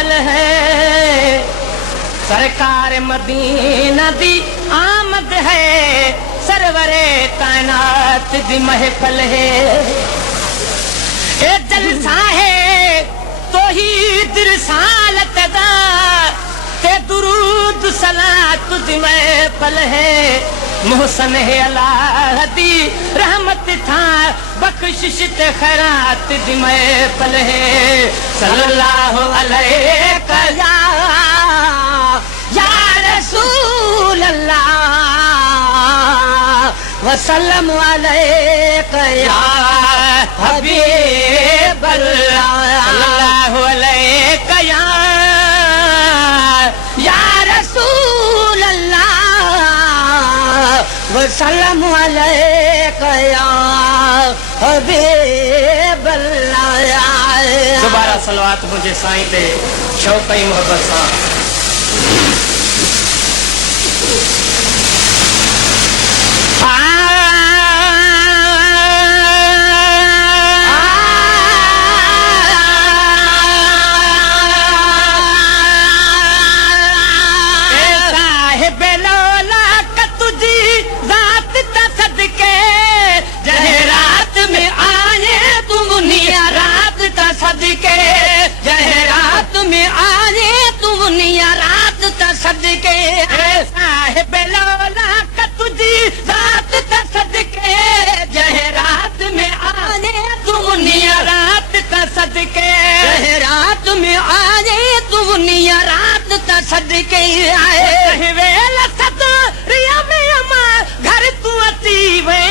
महफल है, सरकार मदीना दी आमद है, सरवरे कायनात दी महफल है। ए जलसा है तौहीद रिसालत दा, ते दुरूद सलात दी महफल है। मोहसन है अल्लाह दी रहमत था, बख्शिश ते खैरात दी महफल है। सल्लल्लाहु अलैहि या रसूल अल्लाह वसल्लम अलैका या हबीब अल्लाह, सल्लल्लाहु अलैका या रसूल अल्लाह वसल्लम अलैका या हबीब अल्लाह। दोबारा सलवात मुझे साईं ते शौक़ ई मोहब्बत सां। सदके साहिब लौला का तुझी रात का सदके, जहरात में आने दुनिया रात का सदके, जहरात में आने दुनिया रात का सदके आए। वेला सद रिया में अमा घर तू अती वे,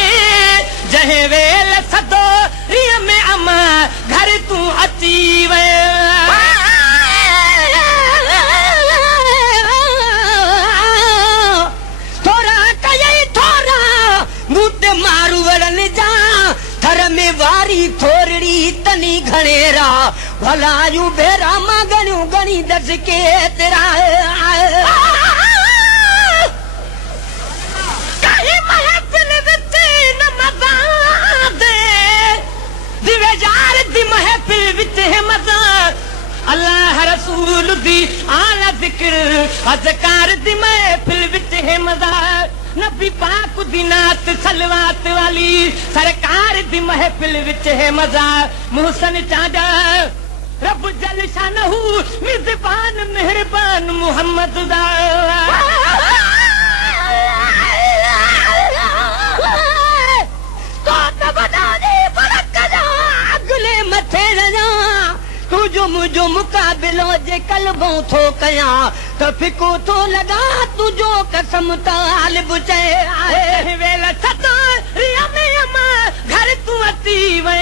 जहे वेला सदो रिया में अमा घर तू अती वे। में वारी थोरड़ी तनी घणेरा, भला यू भेरा मां गणियों गणी दस के तेरा कहीं महफिल विच न मजा दे, दिवे जार दी महफिल विच है मजा। अल्लाह रसूल दी आला जिक्र अज़कार दी महफिल विच है मजा। नबी पाक दी नात सलवात वाली सरकार दी महफिल विच है मजा। मोहसन चांदा रब जल शानहू मिज़बान मेहरबान मोहम्मद दा, तो तबदानी बरकत अगले मथे रजा। तू जो मुकाबिलो जे कलबों थो कया, तो फिको थो लगा तुझो कसम ताल बुचे आए। वेला सदो रिया में अमा घर तू अती वे,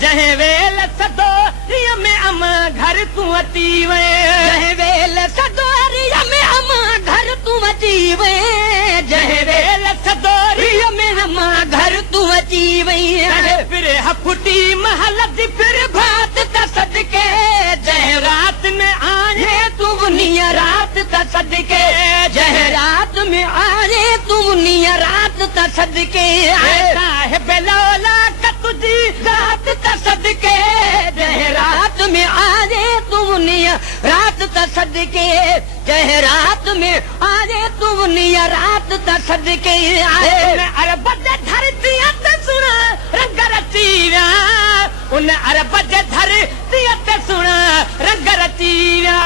जहे वेला सदो रिया में अमा घर तू अती वे, जहे वेला सदो रिया में अमा घर तू अती वे, जहे वेला सदो रिया में अमा घर तू अती वे। फिर हफुटी महल दी फिर भात ता सदके, जह रात में आने दुनिया रात ता सदके, जह रात में आने दुनिया रात ता सदके। साहिब लौला का तुझी रात ता सदके, जह रात में आने दुनिया रात ता सदके, जह रात में आने दुनिया रात ता सदके। अरब दे धरती ते सुना रंग रचीया, उन अरब दे धरती ते सुना रंग रचीया।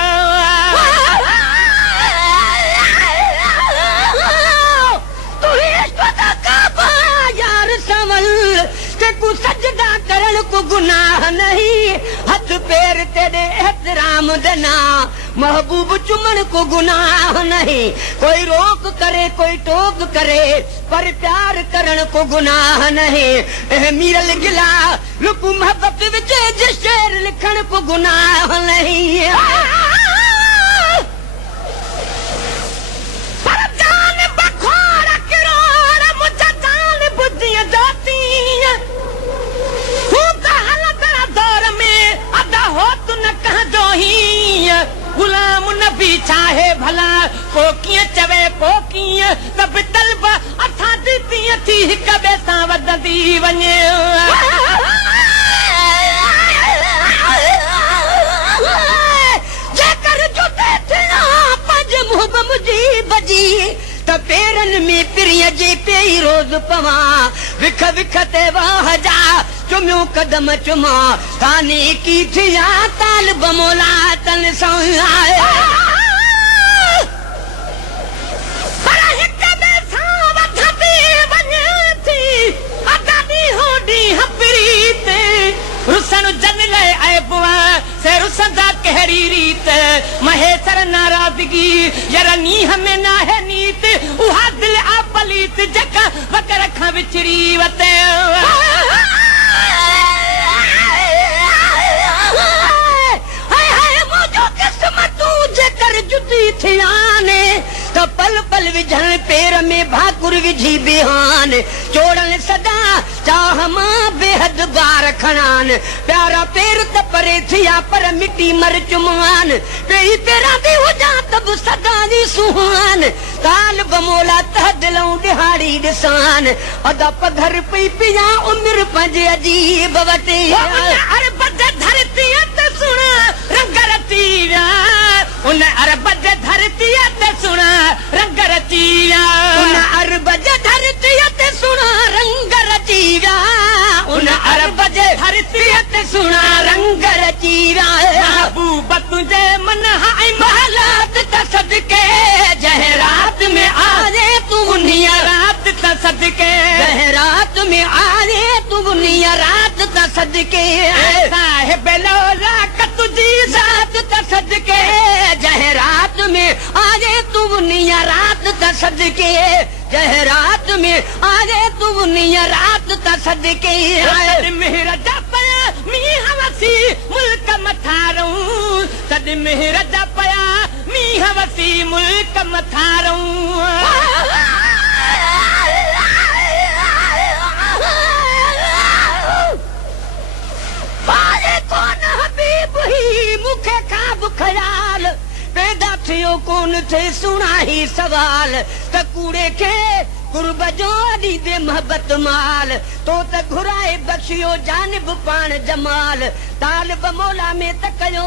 को सजदा करण को गुनाह नहीं, हथ पैर तेरे एहतराम देना, महबूब चुमन को गुनाह नहीं। कोई रोक करे कोई टोक करे, पर प्यार करण को गुनाह नहीं। मीरल गिला लुक मोहब्बत विच जिस शेर लिखण को गुनाह नहीं। पर जान बखोर किरोड़ मुझे जान बुद्धियां जाती, गुलाम नबी चाहे भला पोकियां चवे पोकियां, तब तलब अथा दी थी कबे सां वधंदी वञे। पाणीअ जी पेई रोज़ पवां विख विख ते वाह जा चुमियो कदम चुमा तानी की थिया तालिब मौला तन सां पर हिक ॿिए सां वधंदी वञे थी अदानी होॾी हपरी ते रुसन जन लाइ ऐब से रुसंदा कहिड़ी रीत महेसर नाराज़गी यार नीह में ना है नीत उहा दिल आ पलीत जका वकर खां विछड़ी वते जेकर जुदी थियाने त पल पल विझण पेर में भाकुर विझी बिहान चोड़न सदा चाह मां बेहद बार खणान प्यारा पेर त परे थिया पर मिटी मर चुमान पेई पेरा दी हुजा तब सदा दी सुहान ताल बमोला तह दिलों दिहाड़ी दिसान अदा पधर पई पिया उम्र पंज अजीब वटे अरब धरती त सुन रंग रतीया उन अरब धरती ते सुना रंग रचिया उन अरब धरती ते सुना रंग रचिया उन अरब धरती ते सुना रंग रचिया महबूब तुझे मन हाय महलात त सदके जह रात में आजे तू निया रात त सदके जह रात में आजे तू निया रात त सदके साहिब लोला क तुझी जात त सदके जह रात में आजे तू निया रात त सदके जह रात में आजे तू निया रात त सदके मेरा जपया मीह वसी मुल्क मथारू तद मेरा जपया मीह वसी मुल्क मथारू बाले कौन हबीब ही मुखे खाब ख्याल पैदा थियो कोन थे सुना ही सवाल त कूड़े के कुर्ब जो दी दे मोहब्बत माल तो त घुराए बख्शियो जानिब पान जमाल तालिब मौला में त कयो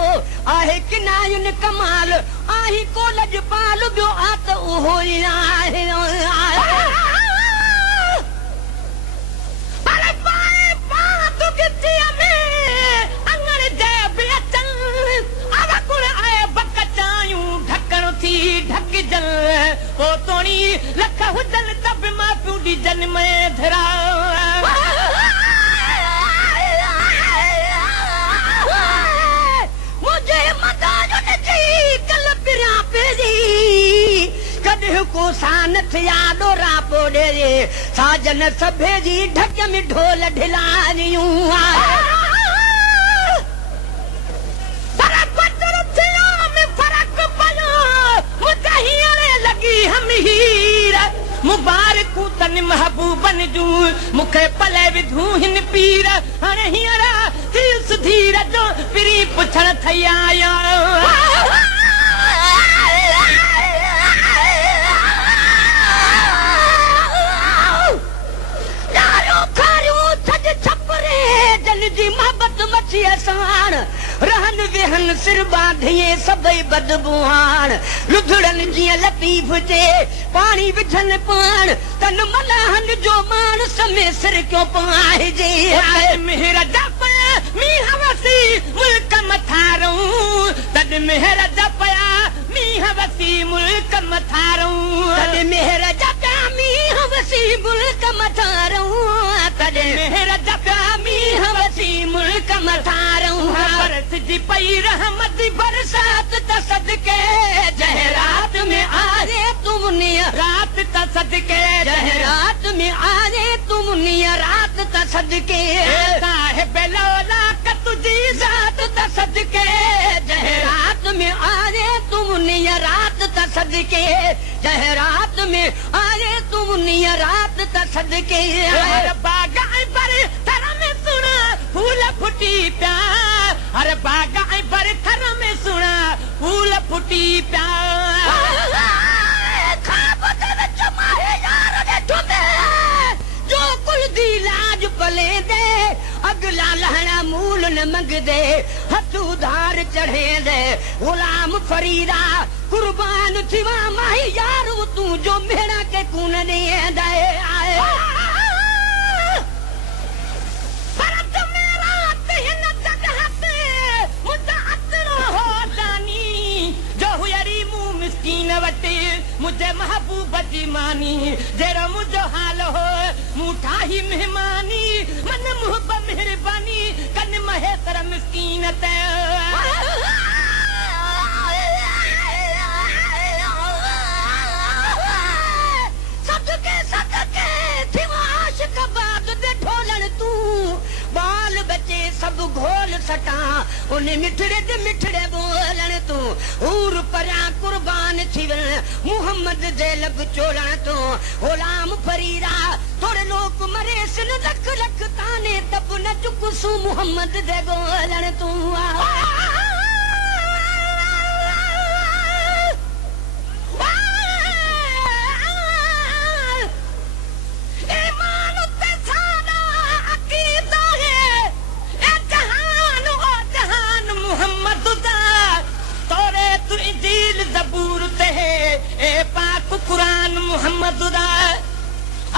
आहे किनायुन कमाल आही कोलज पाल बियो आत उहो ई आहे पर पाए बात कितिया में अंगण जे बेचन आवा कुण आए बकचायूं ढकण थी ढक जल ओ तोणी लख हुजन तब मां पूडी जन में धरा मुझे मदान जी कल पिरा पेरी कॾहिं को सान थिया डोरा पोड़े साजन सभे जी ढक में ढोल ढिलानियूं मुबारकू तन महबूबन जू मुखे पले विधू हिन पीर हाणे हींअर थी सुधीर जो पिरी पुछण थई आया जी मोहब्बत मची असान रहन वेहन सिर बांधिए सबई बदबुहान लुधड़न जीअं लतीफ जे पानी विझन पान तन मलाहन जो मान समय सिर क्यों पाहिजे मेहर जपया मीह वसी मुल्क मथारू तद मेहर जपया मीह वसी मुल्क मथारू तद मेहर जपया मीह वसी मुल्क मथारू तद मेहर जपया मीह वसी मुल्क मथारू बरस जी पई रहमत बरसात त सदके जह रात में आजे तुम निया रात त सदके जह रात में आजे तुम निया रात त सदके साहिब लोला क तुझी जात त सदके जह रात में आजे तुम निया रात त सदके जह रात में आजे तुम निया रात त सदके बाग पर थर में सुना फूल फुटी प्या हर बाग पर थर में सुना फूल फुटी प्या जो कुल दी लाज पले दे अगला लहना मूल न मंगदे हथ उधार चढ़े दे गुलाम फरीदा कुर्बान थिवा माही यारो तू जो मेरा के कून नहीं दे आए मुझे महबूब जी मानी जरा मुझो हाल हो मुठा ही मेहमानी मन मुहब मेहरबानी कन महेतर मिस्कीन ते सदके सदके थिवा आशिक बाग दे ढोलन तू बाल बच्चे सब घोल सटा उन मिठड़े बोलन तू हूर परा कुर्बान थिवन मुहम्मद दे लब चोलन तू गुलाम फरीदा थोड़े लोग मरे सिन लख लख ताने तब न चुकसू मुहम्मद दे गोलन तू कुरान मोहम्मद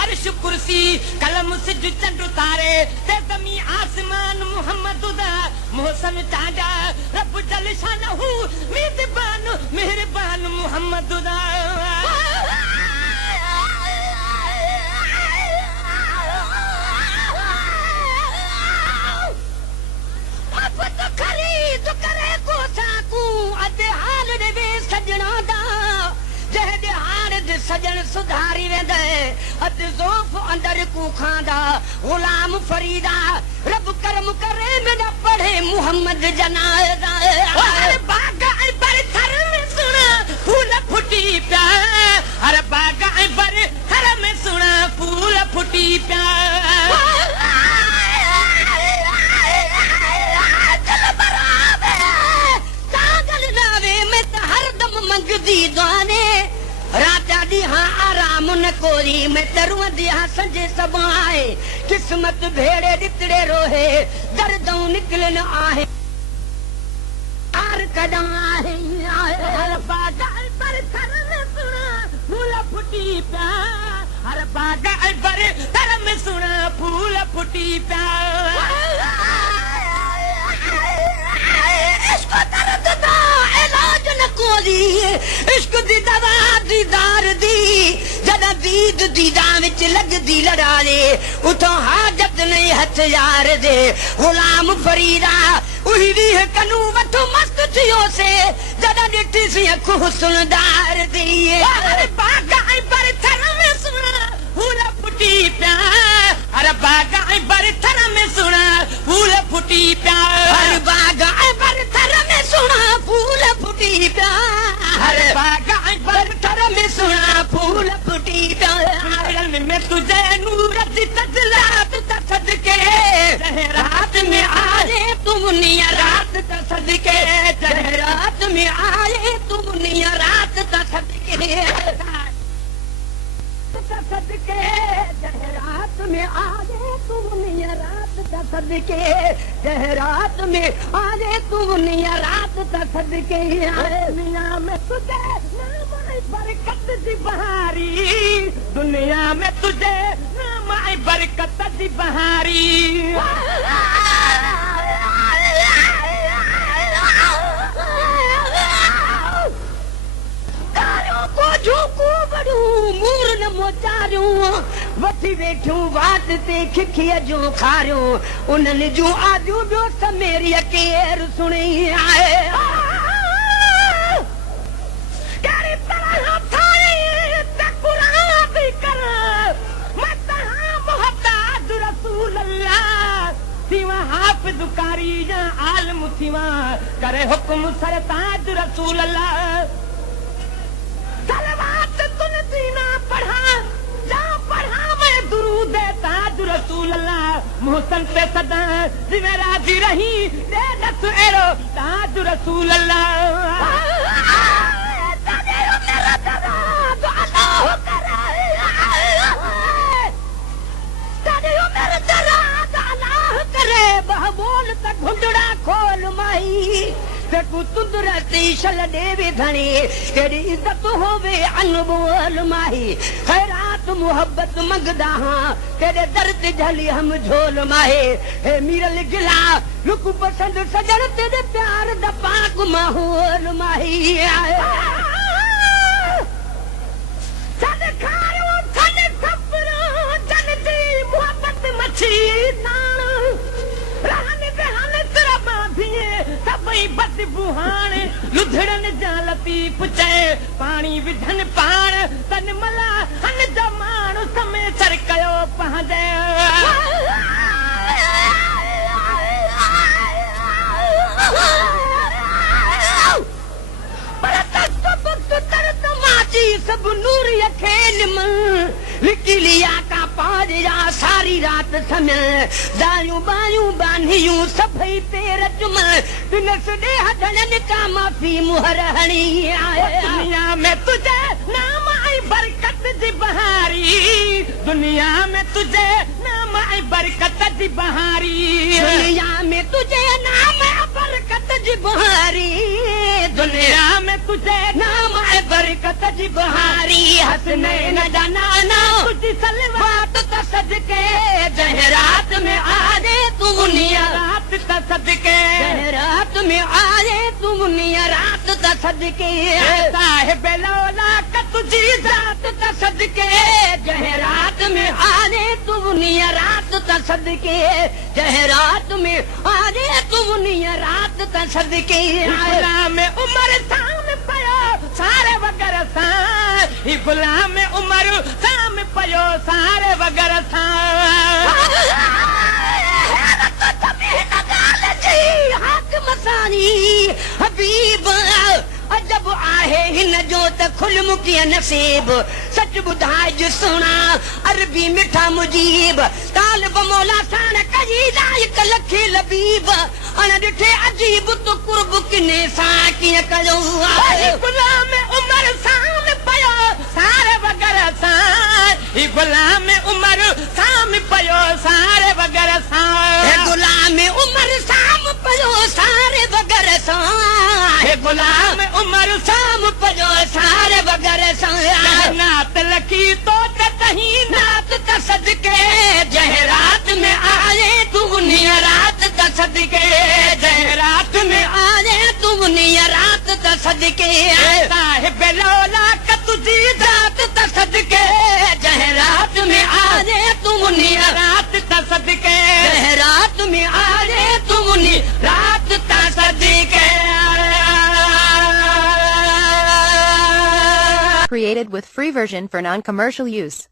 अर्श कुर्सी कलम सिज चंड तारे ते ज़मी आसमान मोहम्मद मौसम चांदा रब जल शानहू मेहरबान मेहरबान मोहम्मद मफत खरीद करे को साकू अदे हाल दे वे सजना दा जहदे हार दे सजन सुधारी वेंदे अद ज़ौफ अंदर को खांदा गुलाम फरीदा रब करम करे मेरा पढ़े मुहम्मद जनाजा अरे बागा पर थर में सुना फूल फुटी प्या अरे बागा पर थर में सुना फूल फुटी प्या चल बराबे कागल नावे में हरदम मंगदी दाने रात दी हाँ आराम न कोरी मैं तरुआ दी हाँ संजे सबाए किस्मत भेड़े दितड़े रोहे दर्दों निकलन आहे आर कदम आहे हर बागा पर थर में सुना फूल फुटी प्या हर बागा पर थर में सुना फूल फुटी प्या इश्क दर्द दा इलाज न कोरी इश्क दी दवा दीदार दी जदा दीद दीदा विच लगदी लड़ाले उठो हाजत नहीं हथियार दे गुलाम फरीदा उही वी कनू वठो मस्त थियो से जदा डिठी सी अख हुस्नदार दी अरे बागा पर थर में सुना फूल फुटी प्या अरे बागा पर थर में सुना फूल फुटी प्या अरे बागा पर थर में सुना फूल फुटी प्या अरे बागा पर थर में सुना फूल फुटी प्या में तुझे नूर दी तजलात सदके रात में आए तुम निया रात सदके रात में आए तुम निया रात सदके सदके रात में आए तुम निया रात सदके रात में आए तुम निया रात सदके दुनिया में तुझे बरकत दी बहारी दुनिया में तुझे नाम बरकत दी बहारी को झूकू बड़ू मूर न मोचारू वठी वेठू बात ते खिखिया जो खारियो उन्हनि जूं आजू जो समेरी केर सुणी आए केरी तरह थाई ते कुरान दी कर मैं तहां मोहताज रसूल अल्लाह सिवा हाफिज कारी या आलम सिवा करे हुक्म सरताज रसूल अल्लाह सलवात तुन दीना पढ़ा जा पढ़ा मैं दुरूद ताज रसूल अल्लाह मोहसन पे सदा जिवे राजी रही दे दस एरो ताज रसूल अल्लाह मेरा दादा तो अल्लाह करे मेरा दादा तो अल्लाह करे घुंडड़ा खोल माई ते तू तुंदरती शल देवी धनी तेरी इज्जत होवे अनमोल माई खैरात मोहब्बत मंगदा हां तेरे दर ते झली हम झोल माए हे मीरल गिला लुक पसंद सजण तेरे प्यार दा पाक माहौल माई चल खारो चल खपरो जन दी मोहब्बत मछी नाल रहने पे हाने तेरा बाभिए सबई बद बुहान लुधड़न जालती पुचे पानी विधन पान तन मला हन जमान समय सरकयो पहदे सब नूर यखे निमन लिकिलिया का पारिया सारी रात समय दायूं बायूं बांधियूं सभई पेर चुमन दिनस दे हडन का माफी मुहर हणी दुनिया में तुझे नाम आई बरकत जी बहारी दुनिया में तुझे नाम आई बरकत जी बहारी दुनिया में तुझे नाम आई बरकत जी बहारी दुनिया में तुझे नाम आई बरकत जी बहारी हसनैन जाना तुझी सलवात सदके जहरात में आजे तू मुनिया रात सदके जहरात में आजे तू मुनिया रात सदके साहिब लौला का तुझी जात सदके जहरात में आजे तू मुनिया रात सदके जहरात में आजे तू मुनिया रात सदके में उमर सामने पयो सारे वगर सा गुलाम उमर साम पयो सारे वगर सा हाकिम सानी हबीब अजब आहे हिन जो त खुल मुकिय नसीब सच ॿुधाए जो सुणा अरबी मिठा मुजीब तालिब मौला साण कजी लाइक लखी लबीब अन ॾिठे अजीब तू कुर्ब किने सां कीअं कयो गुलाम उमर साम पयो सारे वगर सां गुलाम उमर साम पयो सारे वगर सां गुलाम उमर साम पयो सारे वगर सां गुलाम उमर साम पयो सारे वगर सां नात लखी तो तही नात सदके जहरात में आए तू मुनिया रात सदके जहरात में आए तू मुनिया रात सदके साहिब लौला का तुझी जात सदके जहरात में आए तू मुनिया रात सदके जहरात में आए तू मुनि रात सदके Created with free version for non-commercial use.